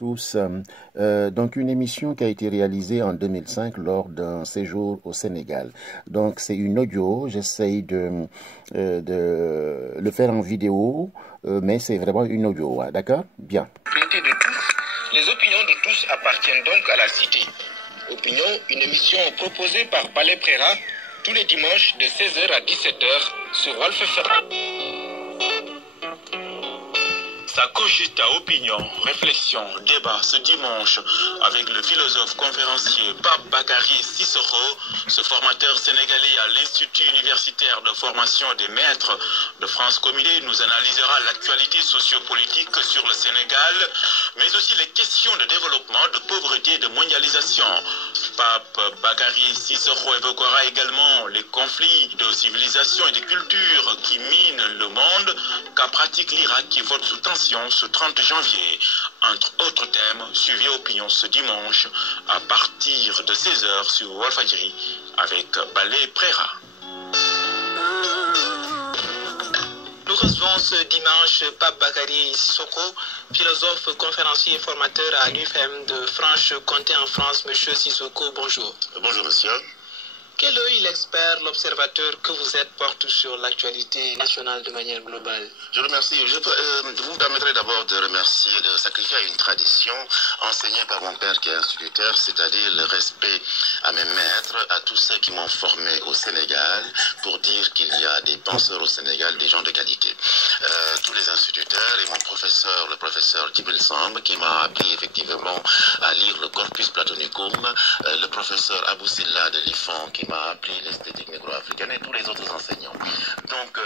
tous. Donc une émission qui a été réalisée en 2005 lors d'un séjour au Sénégal. Donc c'est une audio, j'essaye de le faire en vidéo, mais c'est vraiment une audio, hein, d'accord? Bien. De tous, les opinions de tous appartiennent donc à la cité. Opinion, une émission proposée par Balé Préra tous les dimanches de 16h à 17h sur Walf FM. Ça cogite à opinion, réflexion, débat ce dimanche avec le philosophe conférencier Pape Bakary Cissokho, ce formateur sénégalais à l'Institut universitaire de formation des maîtres de France Communée nous analysera l'actualité sociopolitique sur le Sénégal, mais aussi les questions de développement, de pauvreté et de mondialisation. Pape Bakary Cissokho évoquera également les conflits de civilisation et de culture qui minent le monde, qu'a pratique l'Irak qui vote sous tension ce 30 janvier. Entre autres thèmes, suivez Opinion ce dimanche à partir de 16h sur Walfadjri avec Balé Préra. Nous recevons ce dimanche Pape Bakary Cissokho, philosophe, conférencier et formateur à l'UFM de Franche-Comté en France. Monsieur Cissokho, bonjour. Bonjour monsieur. Quel œil l'expert, l'observateur que vous êtes porte sur l'actualité nationale de manière globale? Je remercie. Vous me permettrez d'abord de remercier, de sacrifier à une tradition enseignée par mon père qui est instituteur, c'est-à-dire le respect à mes maîtres, à tous ceux qui m'ont formé au Sénégal, pour dire qu'il y a des penseurs au Sénégal, des gens de qualité. Tous les instituteurs et mon professeur, le professeur Djibril Samb, qui m'a appris effectivement à lire le Corpus Platonicum, le professeur Abou Silla de l'IFON, qui m'a appris l'esthétique négro-africaine et tous les autres enseignants. Donc,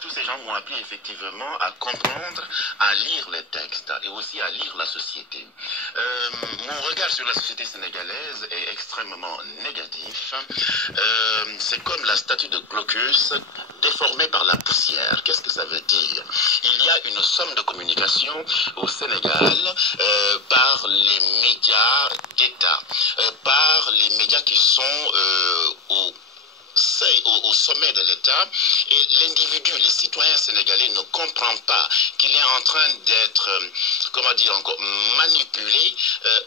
tous ces gens m'ont appris effectivement à comprendre, à lire les textes et aussi à lire la société. Mon regard sur la société sénégalaise est extrêmement négatif. C'est comme la statue de Glaucus déformée par la poussière. Qu'est-ce que ça veut dire? Il y a une somme de communication au Sénégal par les médias d'État, par les médias qui sont au sommet de l'État, et l'individu, le citoyen sénégalais ne comprend pas qu'il est en train d'être, manipulé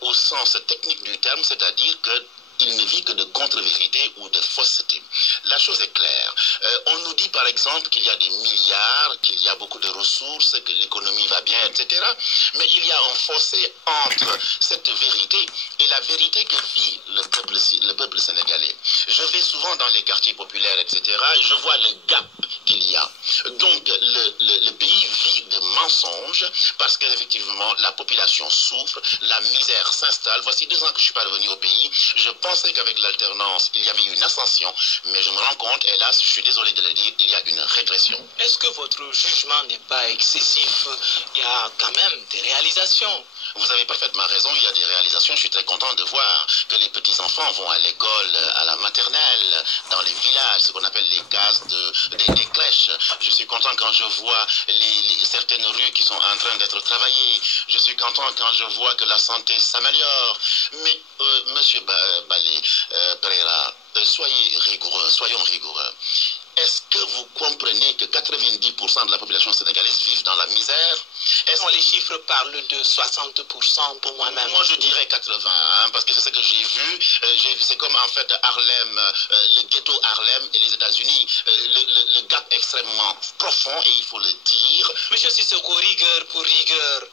au sens technique du terme, c'est-à-dire que il ne vit que de contre-vérité ou de fausseté. La chose est claire. On nous dit par exemple qu'il y a des milliards, qu'il y a beaucoup de ressources, que l'économie va bien, etc. Mais il y a un fossé entre cette vérité et la vérité que vit le peuple sénégalais. Je vais souvent dans les quartiers populaires, etc. Et je vois le gap qu'il y a. Donc le pays vit de mensonges parce qu'effectivement la population souffre, la misère s'installe. Voici 2 ans que je suis pas revenu au pays. Je pensais qu'avec l'alternance, il y avait une ascension, mais je me rends compte, hélas, je suis désolé de le dire, il y a une régression. Est-ce que votre jugement n'est pas excessif? Il y a quand même des réalisations. Vous avez parfaitement raison, il y a des réalisations. Je suis très content de voir que les petits-enfants vont à l'école, à la maternelle, dans les villages, ce qu'on appelle les cases des crèches. Je suis content quand je vois certaines rues qui sont en train d'être travaillées. Je suis content quand je vois que la santé s'améliore. Mais, monsieur Balé Préra, soyez rigoureux, soyons rigoureux. Est-ce que vous comprenez que 90% de la population sénégalaise vivent dans la misère? Les chiffres parlent de 60% pour moi-même. Moi, je dirais 80, hein, parce que c'est ce que j'ai vu. C'est comme en fait Harlem, le ghetto Harlem et les États-Unis. Le gap extrêmement profond, et il faut le dire. Monsieur Cissokho, rigueur pour rigueur,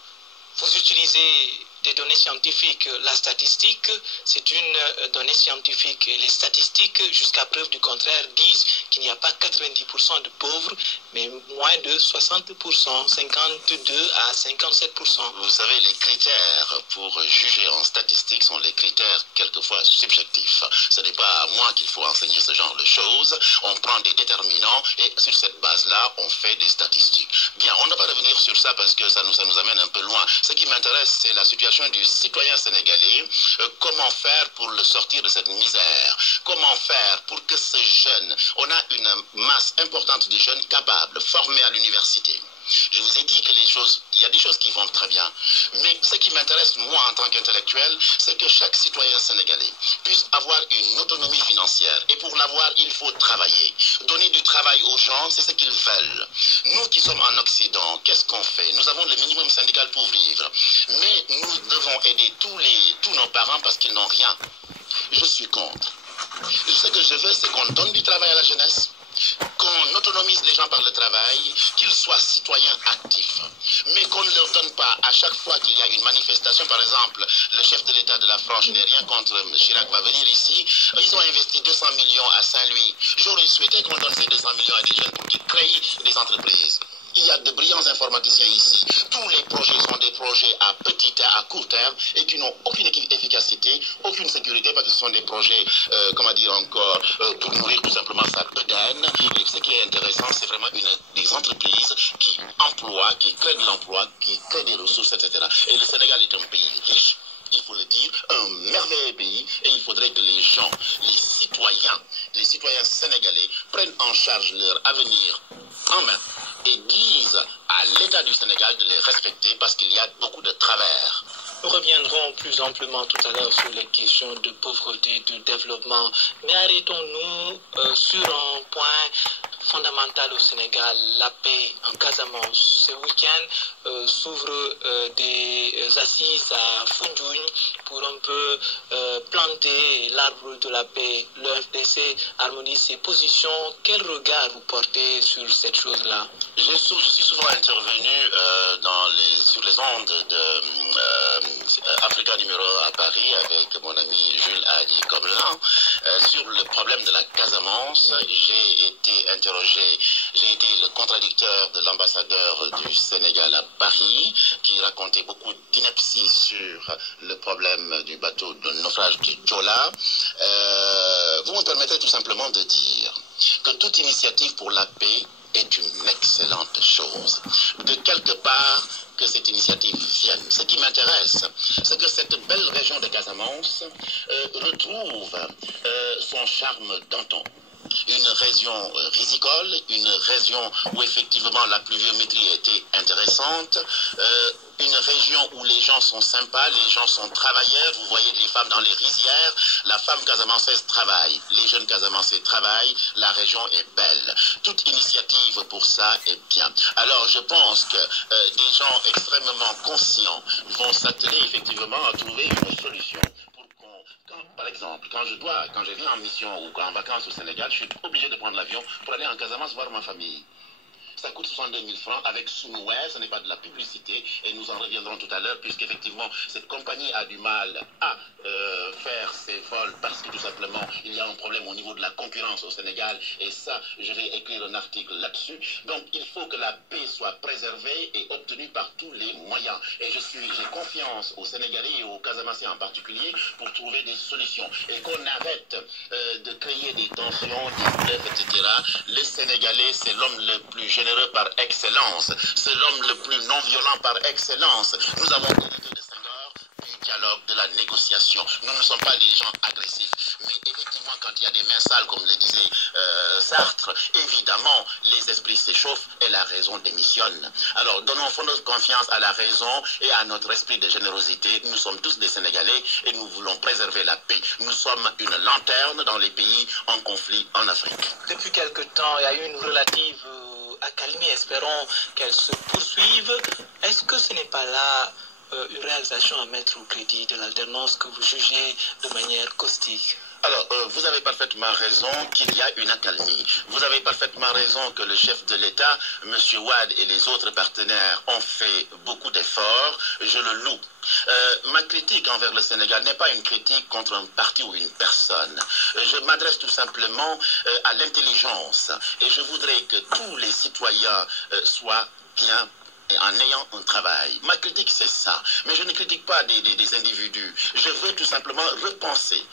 vous utilisez des données scientifiques. La statistique, c'est une donnée scientifique. Et les statistiques, jusqu'à preuve du contraire, disent qu'il n'y a pas 90% de pauvres, mais moins de 60%, 52 à 57%. Vous savez, les critères pour juger en statistique sont les critères quelquefois subjectifs. Ce n'est pas à moi qu'il faut enseigner ce genre de choses. On prend des déterminants et sur cette base-là, on fait des statistiques. Bien, on ne va pas revenir sur ça parce que ça nous amène un peu loin. Ce qui m'intéresse, c'est la situation du citoyen sénégalais. Comment faire pour le sortir de cette misère? Comment faire pour que ces jeunes, on a une masse importante de jeunes capables, formés à l'université. Je vous ai dit que il y a des choses qui vont très bien. Mais ce qui m'intéresse, moi, en tant qu'intellectuel, c'est que chaque citoyen sénégalais puisse avoir une autonomie financière. Et pour l'avoir, il faut travailler. Donner du travail aux gens, c'est ce qu'ils veulent. Nous qui sommes en Occident, qu'est-ce qu'on fait? Nous avons le minimum syndical pour vivre. Mais nous devons aider tous nos parents parce qu'ils n'ont rien. Je suis contre. Ce que je veux, c'est qu'on donne du travail à la jeunesse, qu'on autonomise les gens par le travail, qu'ils soient citoyens actifs, mais qu'on ne leur donne pas à chaque fois qu'il y a une manifestation. Par exemple, le chef de l'État de la France, je n'ai rien contre Chirac, va venir ici, ils ont investi 200 millions à Saint-Louis. J'aurais souhaité qu'on donne ces 200 millions à des jeunes pour qu'ils créent des entreprises. Il y a de brillants informaticiens ici. Tous les projets sont des projets à petit terme, à court terme, et qui n'ont aucune efficacité, aucune sécurité, parce que ce sont des projets, pour nourrir tout simplement sa bedaine. Et ce qui est intéressant, c'est vraiment des entreprises qui emploient, qui créent de l'emploi, qui créent des ressources, etc. Et le Sénégal est un pays riche, il faut le dire, un merveilleux pays, et il faudrait que les gens, les citoyens sénégalais prennent en charge leur avenir en main et disent à l'État du Sénégal de les respecter parce qu'il y a beaucoup de travers. Nous reviendrons plus amplement tout à l'heure sur les questions de pauvreté, de développement, mais arrêtons-nous sur un point fondamental au Sénégal, la paix en Casamance. Ce week-end s'ouvrent des assises à Foundiougne pour un peu planter l'arbre de la paix. Le FDC harmonise ses positions. Quel regard vous portez sur cette chose-là? Je suis souvent intervenu sur les ondes de Africa Numéro 1 à Paris avec mon ami Jules Hadi Koblan sur le problème de la Casamance. J'ai été interrogé, j'ai été le contradicteur de l'ambassadeur du Sénégal à Paris qui racontait beaucoup d'inepties sur le problème du bateau de naufrage du Jola. Vous me permettez tout simplement de dire que toute initiative pour la paix est une excellente chose. De quelque part que cette initiative vienne. Ce qui m'intéresse, c'est que cette belle région de Casamance retrouve son charme d'antan. Une région risicole, une région où effectivement la pluviométrie était intéressante, une région où les gens sont sympas, les gens sont travailleurs. Vous voyez les femmes dans les rizières, la femme casamançaise travaille, les jeunes casamançais travaillent, la région est belle. Toute initiative pour ça est bien. Alors je pense que des gens extrêmement conscients vont s'atteler effectivement à trouver une solution. Par exemple, quand je viens en mission ou en vacances au Sénégal, je suis obligé de prendre l'avion pour aller en Casamance voir ma famille. Ça coûte 62 000 francs avec Sunway, ce n'est pas de la publicité et nous en reviendrons tout à l'heure puisqu'effectivement cette compagnie a du mal à faire ses vols parce que tout simplement il y a un problème au niveau de la concurrence au Sénégal et ça je vais écrire un article là-dessus. Donc il faut que la paix soit préservée et obtenue par tous les moyens et j'ai confiance aux Sénégalais et aux Casamanciens en particulier pour trouver des solutions et qu'on arrête de créer des tensions, des grèves, etc. Les Sénégalais c'est l'homme le plus généreux par excellence, c'est l'homme le plus non violent par excellence. Nous avons hérité de Senghor du dialogue, de la négociation. Nous ne sommes pas des gens agressifs, mais effectivement quand il y a des mains sales comme le disait Sartre, évidemment les esprits s'échauffent et la raison démissionne. Alors donnons fond de confiance à la raison et à notre esprit de générosité. Nous sommes tous des Sénégalais et nous voulons préserver la paix. Nous sommes une lanterne dans les pays en conflit en Afrique. Depuis quelque temps, il y a eu une relative accalmie, espérons qu'elle se poursuive. Est-ce que ce n'est pas là une réalisation à mettre au crédit de l'alternance que vous jugez de manière caustique? Alors, vous avez parfaitement raison qu'il y a une accalmie. Vous avez parfaitement raison que le chef de l'État, M. Wade et les autres partenaires ont fait beaucoup d'efforts. Je le loue. Ma critique envers le Sénégal n'est pas une critique contre un parti ou une personne. Je m'adresse tout simplement à l'intelligence. Et je voudrais que tous les citoyens soient bien et en ayant un travail. Ma critique, c'est ça. Mais je ne critique pas des individus. Je veux tout simplement repenser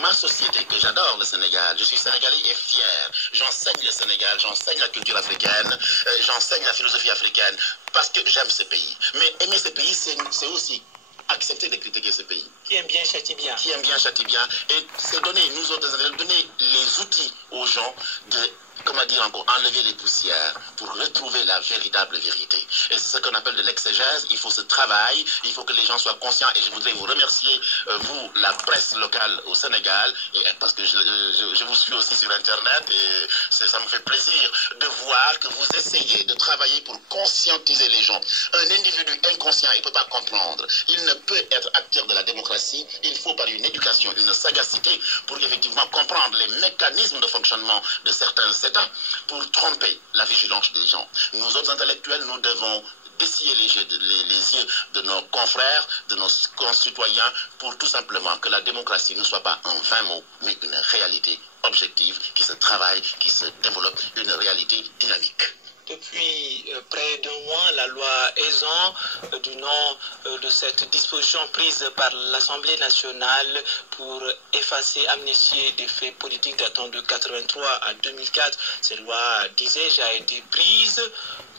ma société, que j'adore le Sénégal. Je suis sénégalais et fier. J'enseigne le Sénégal, j'enseigne la culture africaine, j'enseigne la philosophie africaine, parce que j'aime ce pays. Mais aimer ce pays, c'est aussi accepter de critiquer ce pays. Qui aime bien châtie bien. Qui aime bien châtie bien. Et c'est donner, nous autres, donner les outils aux gens de comment dire encore, enlever les poussières pour retrouver la véritable vérité. Et c'est ce qu'on appelle de l'exégèse. Il faut ce travail, il faut que les gens soient conscients. Et je voudrais vous remercier, vous, la presse locale au Sénégal, parce que je vous suis aussi sur Internet et ça me fait plaisir de voir que vous essayez de travailler pour conscientiser les gens. Un individu inconscient, il ne peut pas comprendre. Il ne peut être acteur de la démocratie. Il faut par une éducation, une sagacité pour effectivement comprendre les mécanismes de fonctionnement de certains États pour tromper la vigilance des gens. Nous autres intellectuels, nous devons dessiller les yeux de nos confrères, de nos concitoyens, pour tout simplement que la démocratie ne soit pas un vain mot, mais une réalité objective qui se travaille, qui se développe, une réalité dynamique. Depuis près d'un mois, la loi Ezzan, du nom de cette disposition prise par l'Assemblée nationale pour effacer, amnistier des faits politiques datant de 83 à 2004, cette loi, disais-je, a été prise.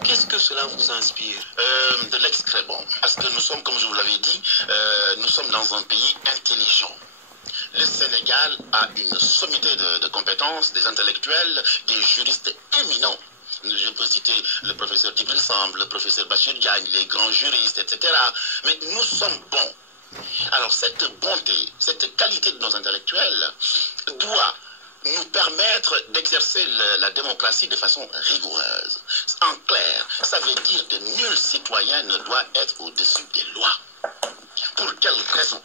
Qu'est-ce que cela vous inspire? De l'extrait bon. Parce que nous sommes, comme je vous l'avais dit, nous sommes dans un pays intelligent. Le Sénégal a une sommité de compétences, des intellectuels, des juristes éminents. Je peux citer le professeur Djibril Samb, le professeur Bachir Diagne, les grands juristes, etc. Mais nous sommes bons. Alors cette bonté, cette qualité de nos intellectuels doit nous permettre d'exercer la démocratie de façon rigoureuse. En clair, ça veut dire que nul citoyen ne doit être au-dessus des lois. Pour quelle raison?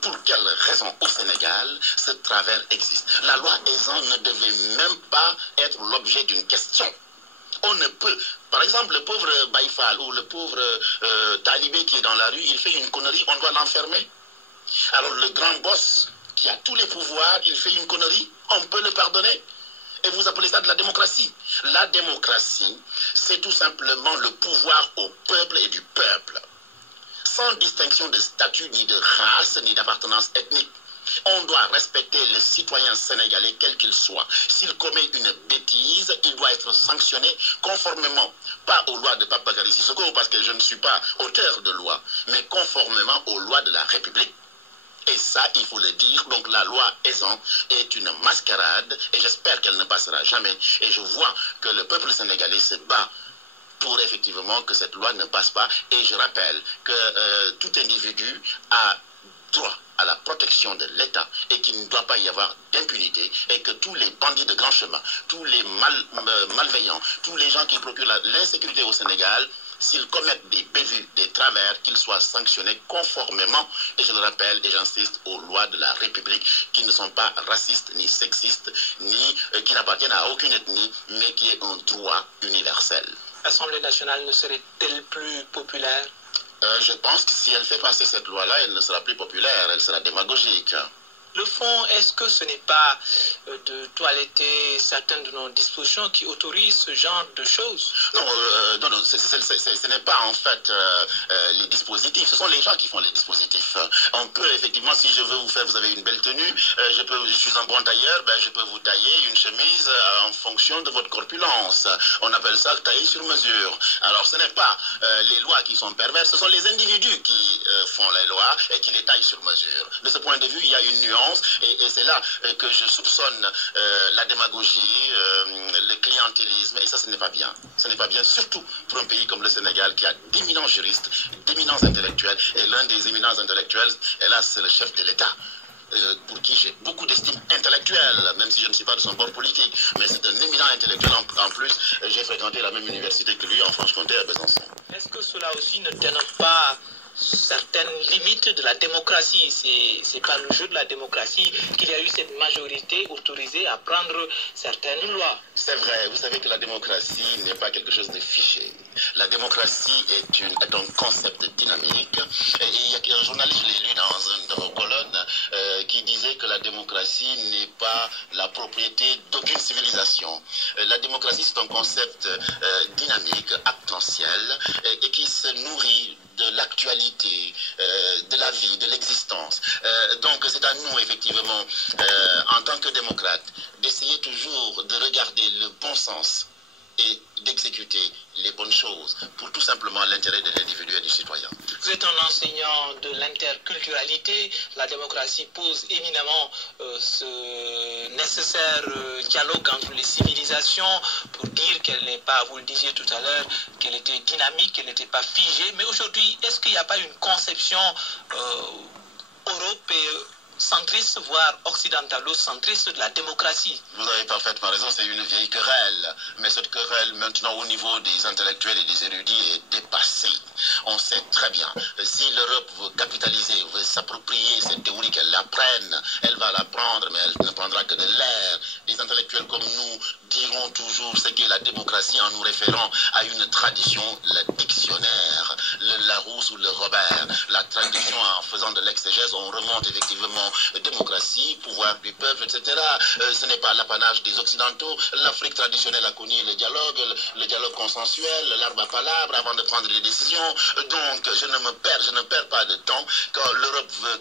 Pour quelle raison au Sénégal ce travers existe? La loi Ezzan ne devait même pas être l'objet d'une question. On ne peut, par exemple, le pauvre Baïfal ou le pauvre talibé qui est dans la rue, il fait une connerie, on doit l'enfermer. Alors le grand boss qui a tous les pouvoirs, il fait une connerie, on peut le pardonner. Et vous appelez ça de la démocratie? La démocratie, c'est tout simplement le pouvoir au peuple et du peuple, sans distinction de statut, ni de race, ni d'appartenance ethnique. On doit respecter le citoyen sénégalais, quel qu'il soit. S'il commet une bêtise, il doit être sanctionné conformément, pas aux lois de Pape Bakary Sissoko, parce que je ne suis pas auteur de loi, mais conformément aux lois de la République. Et ça, il faut le dire. Donc la loi Ezzan est une mascarade, et j'espère qu'elle ne passera jamais. Et je vois que le peuple sénégalais se bat pour effectivement que cette loi ne passe pas. Et je rappelle que tout individu a droit à la protection de l'État et qu'il ne doit pas y avoir d'impunité et que tous les bandits de grand chemin, tous les malveillants, tous les gens qui procurent l'insécurité au Sénégal, s'ils commettent des bévues, des travers, qu'ils soient sanctionnés conformément, et je le rappelle et j'insiste, aux lois de la République qui ne sont pas racistes ni sexistes, ni qui n'appartiennent à aucune ethnie, mais qui est un droit universel. L'Assemblée nationale ne serait-elle plus populaire? Je pense que si elle fait passer cette loi-là, elle ne sera plus populaire, elle sera démagogique. Le fond, est-ce que ce n'est pas de toiletter certaines de nos dispositions qui autorisent ce genre de choses? Non, non, ce n'est pas en fait les dispositifs, ce sont les gens qui font les dispositifs. On peut effectivement, si je veux vous faire, vous avez une belle tenue, je suis un bon tailleur, ben, je peux vous tailler une chemise en fonction de votre corpulence. On appelle ça tailler sur mesure. Alors ce n'est pas les lois qui sont perverses, ce sont les individus qui font les lois et qui les taillent sur mesure. De ce point de vue, il y a une nuance. Et c'est là que je soupçonne la démagogie, le clientélisme, et ça, ce n'est pas bien. Ce n'est pas bien, surtout pour un pays comme le Sénégal qui a d'éminents juristes, d'éminents intellectuels, et l'un des éminents intellectuels, hélas, c'est le chef de l'État. Pour qui j'ai beaucoup d'estime intellectuelle, même si je ne suis pas de son bord politique, mais c'est un éminent intellectuel en plus. J'ai fréquenté la même université que lui en Franche-Comté à Besançon. Est-ce que cela aussi ne dénote pas certaines limites de la démocratie? C'est par le jeu de la démocratie qu'il y a eu cette majorité autorisée à prendre certaines lois. C'est vrai, vous savez que la démocratie n'est pas quelque chose de fiché. La démocratie est un concept dynamique. Et il y a un journaliste, je l'ai lu dans une de vos colonnes, qui disait que la démocratie n'est pas la propriété d'aucune civilisation. La démocratie, c'est un concept dynamique, actentiel, et qui se nourrit de l'actualité, de la vie, de l'existence. Donc c'est à nous, effectivement, en tant que démocrates, d'essayer toujours de regarder le bon sens et d'exécuter les bonnes choses pour tout simplement l'intérêt de l'individu et du citoyen. Vous êtes un enseignant de l'interculturalité. La démocratie pose éminemment ce nécessaire dialogue entre les civilisations pour dire qu'elle n'est pas, vous le disiez tout à l'heure, qu'elle était dynamique, qu'elle n'était pas figée. Mais aujourd'hui, est-ce qu'il n'y a pas une conception centriste, voire occidentalo-centriste de la démocratie? Vous avez parfaitement raison, c'est une vieille querelle. Mais cette querelle, maintenant, au niveau des intellectuels et des érudits, est dépassée. On sait très bien, si l'Europe veut capitaliser, veut s'approprier cette théorie, qu'elle l'apprenne, elle va l'apprendre, mais elle ne prendra que de l'air. Les intellectuels comme nous diront toujours ce qu'est la démocratie en nous référant à une tradition, le dictionnaire, le Larousse ou le Robert. La tradition, en faisant de l'exégèse, on remonte effectivement démocratie, pouvoir du peuple, etc. Ce n'est pas l'apanage des Occidentaux. L'Afrique traditionnelle a connu le dialogue consensuel, l'arbre à palabre avant de prendre les décisions. Donc, je ne perds pas de temps quand l'Europe veut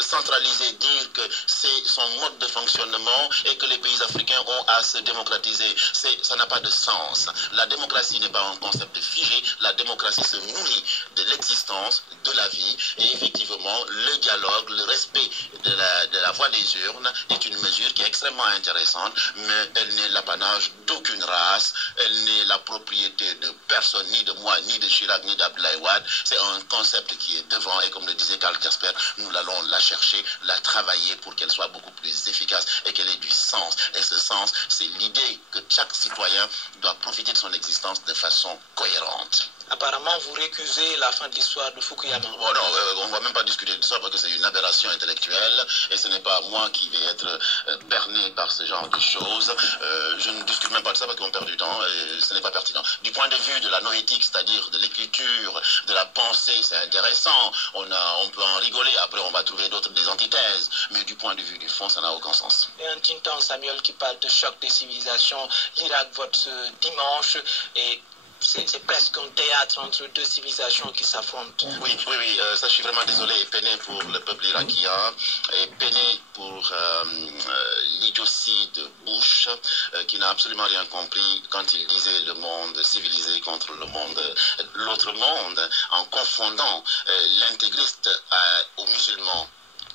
centraliser, dire que c'est son mode de fonctionnement et que les pays africains ont à se démocratiser. Ça n'a pas de sens. La démocratie n'est pas un concept figé. La démocratie se nourrit de l'existence, de la vie, et effectivement, le dialogue, le respect de la voix des urnes est une mesure qui est extrêmement intéressante, mais elle n'est l'apanage d'aucune race, elle n'est la propriété de personne, ni de moi, ni de Chirac, ni d'Abdoulaye Wade. C'est un concept qui est devant, et comme le disait Karl Casper, nous allons la chercher, la travailler pour qu'elle soit beaucoup plus efficace et qu'elle ait du sens. Et ce sens, c'est l'idée que chaque citoyen doit profiter de son existence de façon cohérente. Apparemment, vous récusez la fin de l'histoire de Fukuyama. Bon, non, on ne va même pas discuter de ça parce que c'est une aberration intellectuelle et ce n'est pas moi qui vais être berné par ce genre de choses. Je ne discute même pas de ça parce qu'on perd du temps et ce n'est pas pertinent. Du point de vue de la noétique, c'est-à-dire de l'écriture, de la pensée, c'est intéressant. On peut en rigoler, après on va trouver des antithèses. Mais du point de vue du fond, ça n'a aucun sens. Et un Tintin Samuel qui parle de choc des civilisations, l'Irak vote ce dimanche et c'est presque un théâtre entre deux civilisations qui s'affrontent. Oui, ça je suis vraiment désolé et peiné pour le peuple irakien et peiné pour l'idiotie de Bush qui n'a absolument rien compris quand il disait le monde civilisé contre l'autre monde en confondant l'intégriste aux musulmans.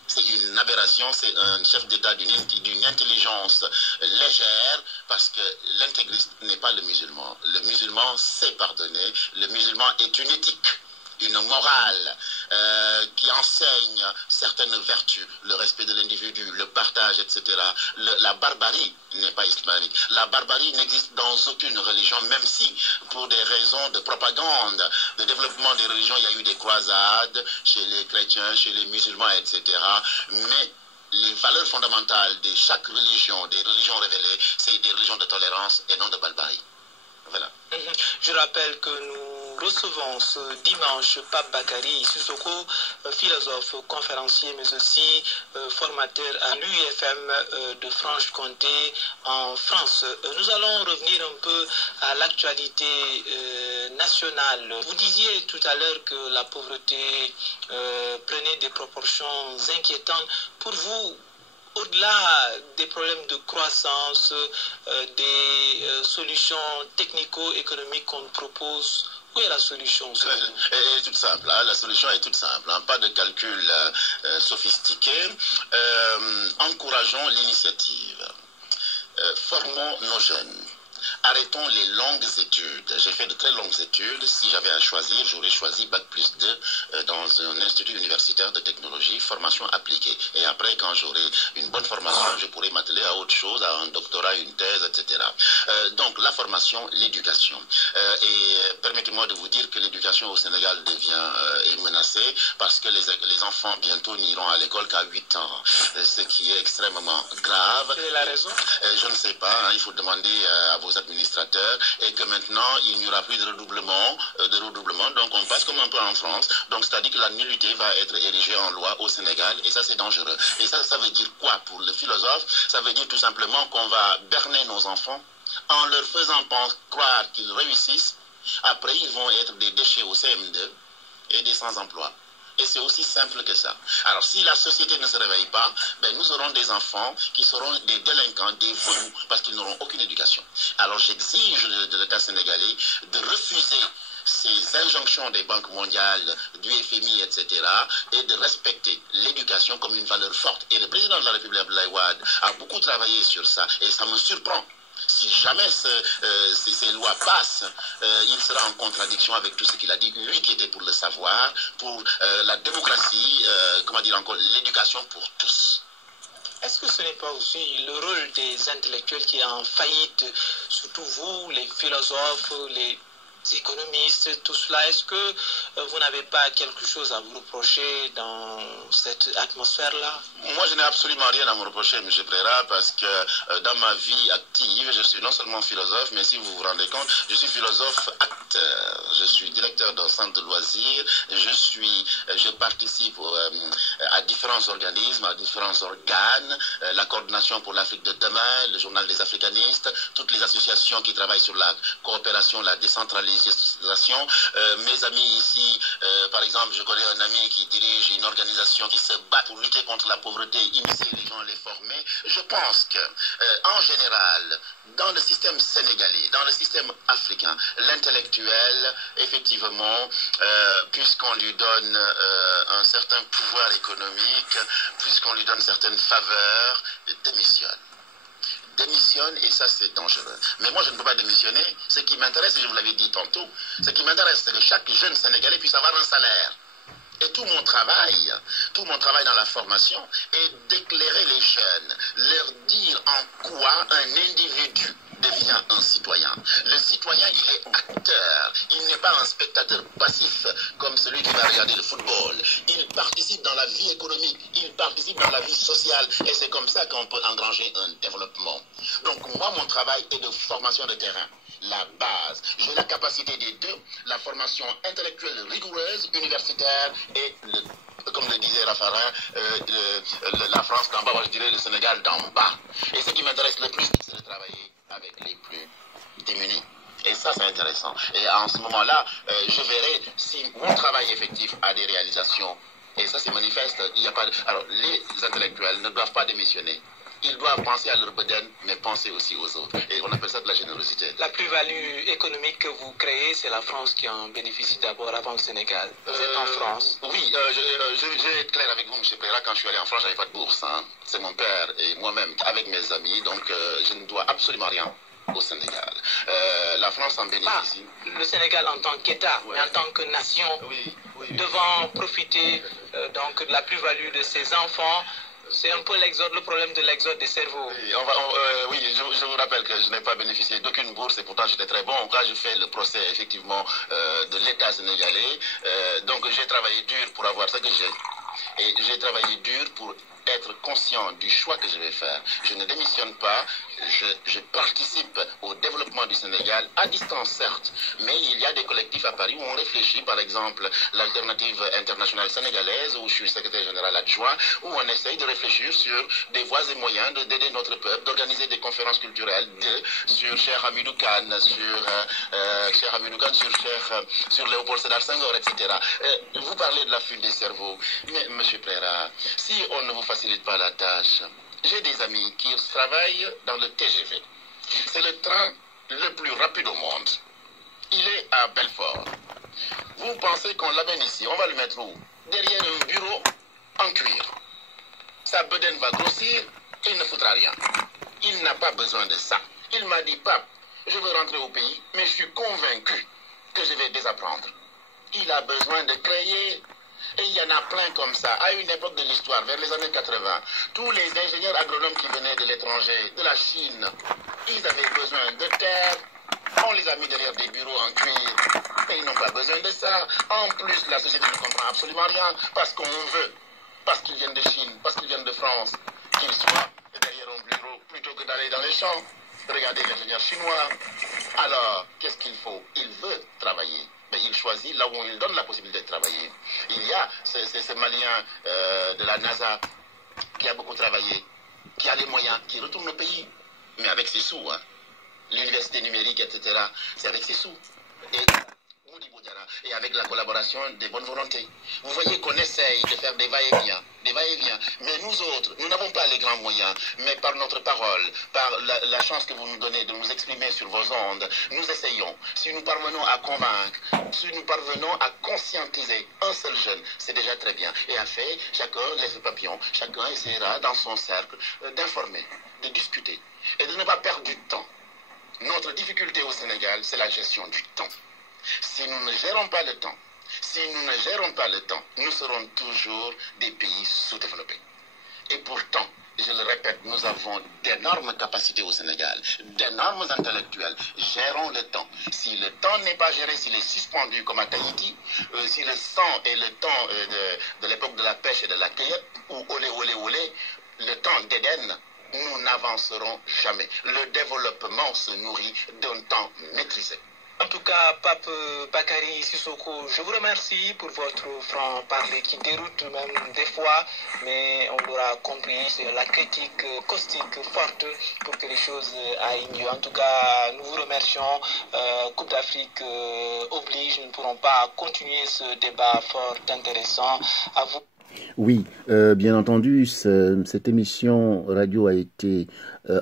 C'est une aberration, c'est un chef d'État d'une intelligence légère parce que l'intégriste n'est pas le musulman. Le musulman sait pardonner, le musulman est une éthique, une morale qui enseigne certaines vertus, le respect de l'individu, le partage, etc. La barbarie n'est pas islamique. La barbarie n'existe dans aucune religion, même si, pour des raisons de propagande, de développement des religions, il y a eu des croisades chez les chrétiens, chez les musulmans, etc. Mais les valeurs fondamentales de chaque religion, des religions révélées, c'est des religions de tolérance et non de barbarie. Voilà. Je rappelle que nous recevons ce dimanche Pape Bakary Sissoko, philosophe, conférencier, mais aussi formateur à l'UFM de Franche-Comté en France. Nous allons revenir un peu à l'actualité nationale. Vous disiez tout à l'heure que la pauvreté prenait des proportions inquiétantes. Pour vous, au-delà des problèmes de croissance, des solutions technico-économiques qu'on propose, où est la solution? Elle est toute simple, hein? La solution est toute simple, hein? Pas de calcul sophistiqué. Encourageons l'initiative. Formons nos jeunes. Arrêtons les longues études. J'ai fait de très longues études. Si j'avais à choisir, j'aurais choisi Bac+2 dans un institut universitaire de technologie, formation appliquée. Et après, quand j'aurai une bonne formation, je pourrai m'atteler à autre chose, à un doctorat, une thèse, etc. Donc, la formation, l'éducation. Et permettez-moi de vous dire que l'éducation au Sénégal est menacée parce que les enfants bientôt n'iront à l'école qu'à 8 ans, ce qui est extrêmement grave. Quelle est la raison? Je ne sais pas, hein, il faut demander à vos administrateurs, et que maintenant il n'y aura plus de redoublement, donc on passe comme un peu en France, donc c'est-à-dire que la nullité va être érigée en loi au Sénégal, et ça c'est dangereux. Et ça veut dire quoi pour le philosophe? Ça veut dire tout simplement qu'on va berner nos enfants en leur faisant croire qu'ils réussissent, après ils vont être des déchets au CM2 et des sans-emploi. Et c'est aussi simple que ça. Alors, si la société ne se réveille pas, ben, nous aurons des enfants qui seront des délinquants, des voyous, parce qu'ils n'auront aucune éducation. Alors, j'exige de l'État sénégalais de refuser ces injonctions des banques mondiales, du FMI, etc., et de respecter l'éducation comme une valeur forte. Et le président de la République, Abdoulaye Wade, a beaucoup travaillé sur ça, et ça me surprend. Si jamais ces lois passent, il sera en contradiction avec tout ce qu'il a dit, lui qui était pour le savoir, pour la démocratie, comment dire encore, l'éducation pour tous. Est-ce que ce n'est pas aussi le rôle des intellectuels qui est en faillite, surtout vous, les philosophes, les économistes, tout cela? Est-ce que vous n'avez pas quelque chose à vous reprocher dans cette atmosphère-là? Moi, je n'ai absolument rien à me reprocher, M. Préra, parce que dans ma vie active, je suis non seulement philosophe, mais si vous vous rendez compte, je suis philosophe acteur. Je suis directeur d'un centre de loisirs. Je participe à différents organismes, à différents organes, la coordination pour l'Afrique de demain, le journal des africanistes, toutes les associations qui travaillent sur la coopération, la décentralisation. Mes amis ici, par exemple, je connais un ami qui dirige une organisation qui se bat pour lutter contre la pauvreté, initier les gens, les former. Je pense que, en général, dans le système sénégalais, dans le système africain, l'intellectuel, effectivement, puisqu'on lui donne un certain pouvoir économique, puisqu'on lui donne certaines faveurs, démissionne, et ça c'est dangereux. Mais moi je ne peux pas démissionner. Ce qui m'intéresse, et je vous l'avais dit tantôt, ce qui m'intéresse, c'est que chaque jeune Sénégalais puisse avoir un salaire. Et tout mon travail dans la formation est d'éclairer les jeunes, leur dire en quoi un individu devient un citoyen. Le citoyen, il est acteur. Il n'est pas un spectateur passif comme celui qui va regarder le football. Il participe dans la vie économique, il participe dans la vie sociale, et c'est comme ça qu'on peut engranger un développement. Donc moi, mon travail est de formation de terrain. La base. J'ai la capacité des deux, la formation intellectuelle rigoureuse, universitaire, et, comme le disait Raffarin, la France d'en bas, moi je dirais le Sénégal d'en bas. Et ce qui m'intéresse le plus, c'est de travailler avec les plus démunis. Et ça, c'est intéressant. Et en ce moment-là, je verrai si mon travail effectif a des réalisations. Et ça, c'est manifeste. Il n'y a pas de... Alors, les intellectuels ne doivent pas démissionner. Ils doivent penser à leur bedaine, mais penser aussi aux autres. Et on appelle ça de la générosité. La plus-value économique que vous créez, c'est la France qui en bénéficie d'abord avant le Sénégal. Vous êtes en France. Oui, je vais être clair avec vous, M. Préra. Quand je suis allé en France, je n'avais pas de bourse. Hein. C'est mon père et moi-même, avec mes amis. Donc, je ne dois absolument rien au Sénégal. La France en bénéficie. Pas le Sénégal en tant qu'État, ouais, mais en tant que nation, devant profiter donc de la plus-value de ses enfants. C'est un peu le problème de l'exode des cerveaux. Oui, je vous rappelle que je n'ai pas bénéficié d'aucune bourse et pourtant j'étais très bon. Là, je fais le procès effectivement de l'État sénégalais. Donc j'ai travaillé dur pour avoir ce que j'ai. Et j'ai travaillé dur pour être conscient du choix que je vais faire. Je ne démissionne pas, je participe au développement du Sénégal, à distance certes, mais il y a des collectifs à Paris où on réfléchit, par exemple l'Alternative internationale sénégalaise, où je suis secrétaire général adjoint, où on essaye de réfléchir sur des voies et moyens d'aider notre peuple, d'organiser des conférences culturelles sur Cheikh Hamidou Kane, sur Léopold Sédar Senghor, etc. Vous parlez de la fuite des cerveaux, mais M. Préra, si on ne vous facilite pas la tâche, j'ai des amis qui travaillent dans le TGV. C'est le train le plus rapide au monde. Il est à Belfort. Vous pensez qu'on l'amène ici, on va le mettre où? Derrière un bureau en cuir. Sa bedaine va grossir, il ne foutra rien. Il n'a pas besoin de ça. Il m'a dit, pape, je veux rentrer au pays, mais je suis convaincu que je vais désapprendre. Il a besoin de créer. Et il y en a plein comme ça. À une époque de l'histoire, vers les années 80, tous les ingénieurs agronomes qui venaient de l'étranger, de la Chine, ils avaient besoin de terre. On les a mis derrière des bureaux en cuir. Et ils n'ont pas besoin de ça. En plus, la société ne comprend absolument rien. Parce qu'on veut, parce qu'ils viennent de Chine, parce qu'ils viennent de France, qu'ils soient derrière un bureau plutôt que d'aller dans les champs. Regardez l'ingénieur chinois. Alors, qu'est-ce qu'il faut? Il veut travailler. Mais il choisit là où on lui donne la possibilité de travailler. Il y a ce Malien de la NASA qui a beaucoup travaillé, qui a les moyens, qui retourne au pays, mais avec ses sous. Hein. L'université numérique, etc., c'est avec ses sous. Et Modibo Diarra, et avec la collaboration des bonnes volontés. Vous voyez qu'on essaye de faire des va-et-vient, mais nous autres, nous n'avons pas les grands moyens, mais par notre parole, par la chance que vous nous donnez de nous exprimer sur vos ondes, nous essayons. Si nous parvenons à convaincre, si nous parvenons à conscientiser un seul jeune, c'est déjà très bien. Et en fait, chacun laisse le papillon, chacun essaiera dans son cercle d'informer, de discuter et de ne pas perdre du temps. Notre difficulté au Sénégal, c'est la gestion du temps. Si nous ne gérons pas le temps, nous serons toujours des pays sous-développés. Et pourtant, je le répète, nous avons d'énormes capacités au Sénégal, d'énormes intellectuels. Gérons le temps. Si le temps n'est pas géré, s'il est suspendu comme à Tahiti, si le sang est le temps de l'époque de la pêche et de la cueillette, ou olé, le temps d'Éden, nous n'avancerons jamais. Le développement se nourrit d'un temps maîtrisé. En tout cas, Pape Bakary Sissoko, je vous remercie pour votre franc-parler qui déroute même des fois, mais on l'aura compris, c'est la critique caustique forte pour que les choses aillent mieux. En tout cas, nous vous remercions. Coupe d'Afrique oblige, nous ne pourrons pas continuer ce débat fort intéressant. À vous. Oui, bien entendu, cette émission radio a été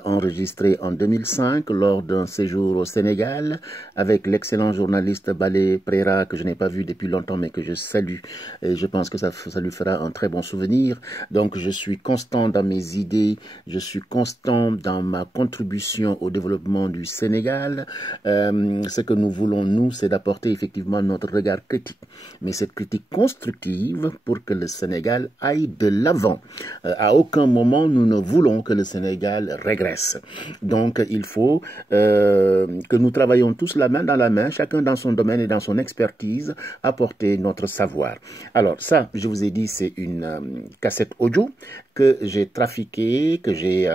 enregistrée en 2005 lors d'un séjour au Sénégal avec l'excellent journaliste Balé Préra que je n'ai pas vu depuis longtemps mais que je salue et je pense que ça lui fera un très bon souvenir. Donc je suis constant dans mes idées, je suis constant dans ma contribution au développement du Sénégal. Ce que nous voulons nous, c'est d'apporter effectivement notre regard critique, mais cette critique constructive pour que le Sénégal aille de l'avant. À aucun moment nous ne voulons que le Sénégal régresse. Donc il faut que nous travaillions tous la main dans la main, chacun dans son domaine et dans son expertise, apporter notre savoir. Alors ça, je vous ai dit, c'est une cassette audio que j'ai trafiquée, que j'ai,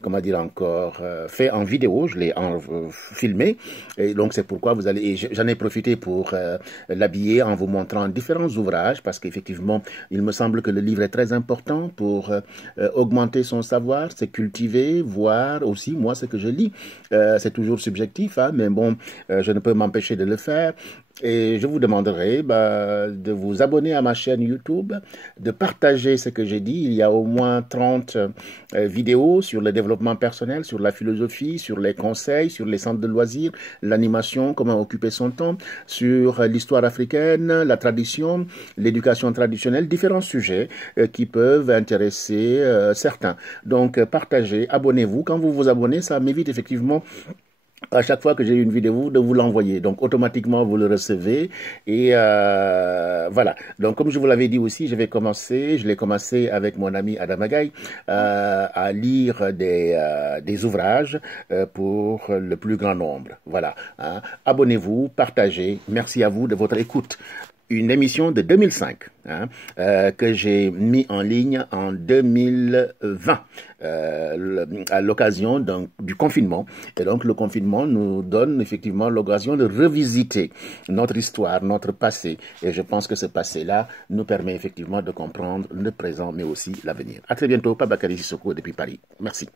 comment dire encore, fait en vidéo, je l'ai filmé, et donc c'est pourquoi vous allez, j'en ai profité pour l'habiller en vous montrant différents ouvrages, parce qu'effectivement, il me semble que le livre est très important pour augmenter son savoir, c'est cultiver, voir aussi, moi, ce que je lis, c'est toujours subjectif, hein, mais bon, je ne peux m'empêcher de le faire. Et je vous demanderai de vous abonner à ma chaîne YouTube, de partager ce que j'ai dit. Il y a au moins 30 vidéos sur le développement personnel, sur la philosophie, sur les conseils, sur les centres de loisirs, l'animation, comment occuper son temps, sur l'histoire africaine, la tradition, l'éducation traditionnelle, différents sujets qui peuvent intéresser certains. Donc partagez, abonnez-vous. Quand vous vous abonnez, ça m'évite effectivement à chaque fois que j'ai une vidéo, de vous l'envoyer. Donc, automatiquement, vous le recevez. Et voilà. Donc, comme je vous l'avais dit aussi, je l'ai commencé avec mon ami Adam Agaï à lire des ouvrages pour le plus grand nombre. Voilà. Hein. Abonnez-vous, partagez. Merci à vous de votre écoute. Une émission de 2005 hein, que j'ai mis en ligne en 2020 à l'occasion du confinement. Et donc le confinement nous donne effectivement l'occasion de revisiter notre histoire, notre passé. Et je pense que ce passé-là nous permet effectivement de comprendre le présent mais aussi l'avenir. À très bientôt, Pape Bakary Sissoko depuis Paris. Merci.